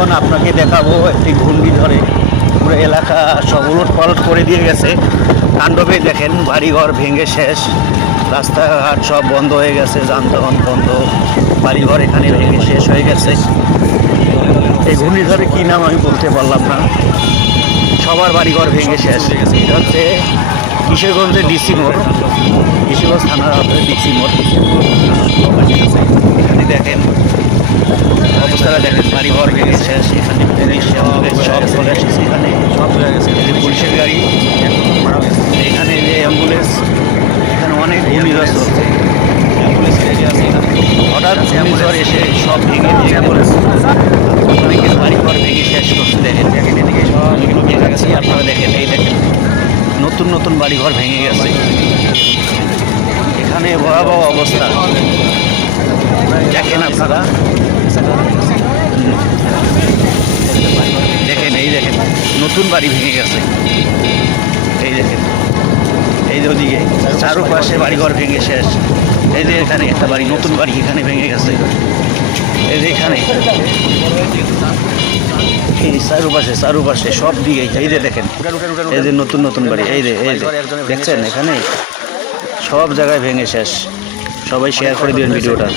এখন আপনাকে দেখাবো একটি ঘূর্ণিঝড়ে পুরো এলাকা সব উলটপালট করে দিয়ে গেছে। তাণ্ডবে দেখেন, বাড়িঘর ভেঙে শেষ, রাস্তাঘাট সব বন্ধ হয়ে গেছে, যানবাহন বন্ধ, বাড়িঘর এখানে ভেঙে শেষ হয়ে গেছে। এই ঘূর্ণিঝড়ে কী নাম আমি বলতে পারলাম না, সবার বাড়িঘর ভেঙে শেষ। এটা হচ্ছে কিশোরগঞ্জের ডিসি মোড়, কিশোরগঞ্জ থানার আওতায় ডিসি মোড়। এখানে দেখেন অবস্থাটা দেখেন, বাড়িঘর ভেঙে শেষ। এখানে পুলিশ সব চলে এসেছে, এখানে সব হয়ে গেছে। এই যে পুলিশের গাড়ি, এখানে যে অ্যাম্বুলেন্স, এখানে অনেক ঘূর্ণিঝড় চলছে। হঠাৎ ঘূর্ণিঝড় এসে সব ভেঙে অনেকের বাড়িঘর ভেঙে শেষ করছে। দেখেন এদিকে সব দেখাচ্ছি, আপনারা দেখেন, এই দেখেন নতুন নতুন বাড়িঘর ভেঙে গেছে। এখানে ভয়াবহ অবস্থা দেখেন আপনারা, দেখেন এই দেখেন নতুন বাড়ি ভেঙে গেছে। এই দেখেন, এই যে ওদিকে চারপাশে বাড়িঘর ভেঙে শেষ। এই যে এখানে একটা বাড়ি, নতুন বাড়ি এখানে ভেঙে গেছে। এই যে এখানে এই চারপাশে সব দিকে, এই যে দেখেন, এই যে নতুন নতুন বাড়ি, এই যে দেখছেন, এখানে সব জায়গায় ভেঙে শেষ। সবাই শেয়ার করে দিবেন ভিডিওটা।